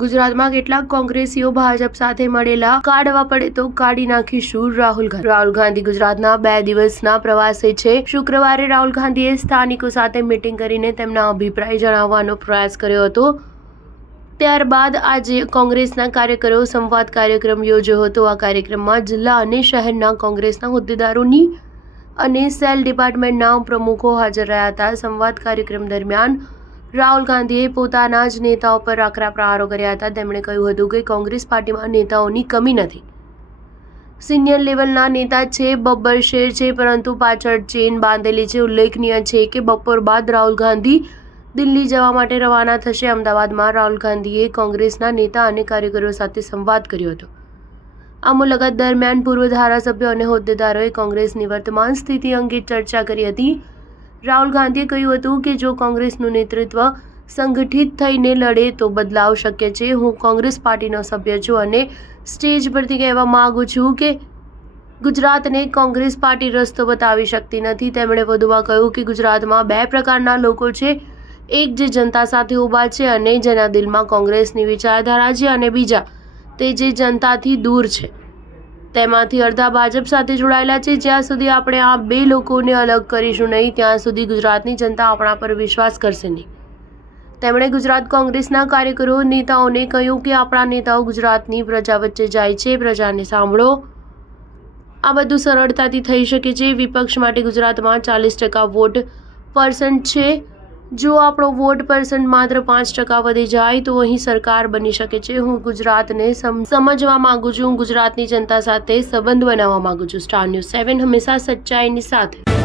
ગુજરાતમાં કેટલાક કોંગ્રેસીઓ ભાજપ સાથે મળેલા કાઢવા પડે તો કાઢી નાખીશું રાહુલ ગાંધી ગુજરાતના 2 દિવસના પ્રવાસે છે। શુક્રવારે રાહુલ ગાંધીએ સ્થાનિકો સાથે મીટિંગ કરીને તેમના અભિપ્રાય જણાવવાનો પ્રયાસ કર્યો હતો। ત્યારબાદ આજે કોંગ્રેસના કાર્યકરો સંવાદ કાર્યક્રમ યોજ્યો હતો। આ કાર્યક્રમમાં જિલ્લા અને શહેરના કોંગ્રેસના હોદ્દેદારોની અને સેલ ડિપાર્ટમેન્ટના પ્રમુખો હાજર રહ્યા હતા। સંવાદ કાર્યક્રમ દરમિયાન રાહુલ ગાંધીએ પોતાના જ નેતાઓ પર આકરા પ્રહારો કર્યા હતા। તેમણે કહ્યું હતું કે કોંગ્રેસ પાર્ટીમાં નેતાઓની કમી નથી, સિનિયર લેવલના નેતા છે, બબ્બર શેર છે, પરંતુ પાછળ ચેન બાંધેલી છે। ઉલ્લેખનીય છે કે બપોર બાદ રાહુલ ગાંધી દિલ્હી જવા માટે રવાના થશે। અમદાવાદમાં રાહુલ ગાંધીએ કોંગ્રેસના નેતા અને કાર્યકરો સાથે સંવાદ કર્યો હતો। આ મુલાકાત દરમિયાન પૂર્વ ધારાસભ્યો અને હોદ્દેદારોએ કોંગ્રેસની વર્તમાન સ્થિતિ અંગે ચર્ચા કરી હતી। રાહુલ ગાંધીએ કહ્યું હતું કે જો કોંગ્રેસનું નેતૃત્વ સંગઠિત થઈને લડે તો બદલાવ શક્ય છે। હું કોંગ્રેસ પાર્ટીનો સભ્ય છું અને સ્ટેજ પરથી કહેવા માંગુ છું કે ગુજરાતને કોંગ્રેસ પાર્ટી રસ્તો બતાવી શકતી નથી। તેમણે વધુમાં કહ્યું કે ગુજરાતમાં 2 પ્રકારના લોકો છે, એક જે જનતા સાથે ઊભા છે અને જેના દિલમાં કોંગ્રેસની વિચારધારા છે, અને બીજા તે જે જનતાથી દૂર છે, તેમાંથી અડધા ભાજપ સાથે જોડાયેલા છે। જ્યાં સુધી આપણે આ 2 લોકોને અલગ કરીશું નહીં, ત્યાં સુધી ગુજરાતની જનતા આપણા પર વિશ્વાસ કરશે નહીં। તેમણે ગુજરાત કોંગ્રેસના કાર્યકરો નેતાઓને કહ્યું કે આપણા નેતાઓ ગુજરાતની પ્રજા વચ્ચે જાય છે, પ્રજાને સાંભળો। આ બધું સરળતાથી થઈ શકે છે। વિપક્ષ માટે ગુજરાતમાં 40% વોટ પર્સન્ટ છે। જો આપણો વોટ પર્સન્ટ માત્ર 5% વધી જાય તો અહીં સરકાર બની શકે છે। હું ગુજરાતને સમજવા માંગુ છું, હું ગુજરાતની જનતા સાથે સંબંધ બનાવવા માંગુ છું। સ્ટાર ન્યૂઝ 7 હંમેશા સચ્ચાઈની સાથે।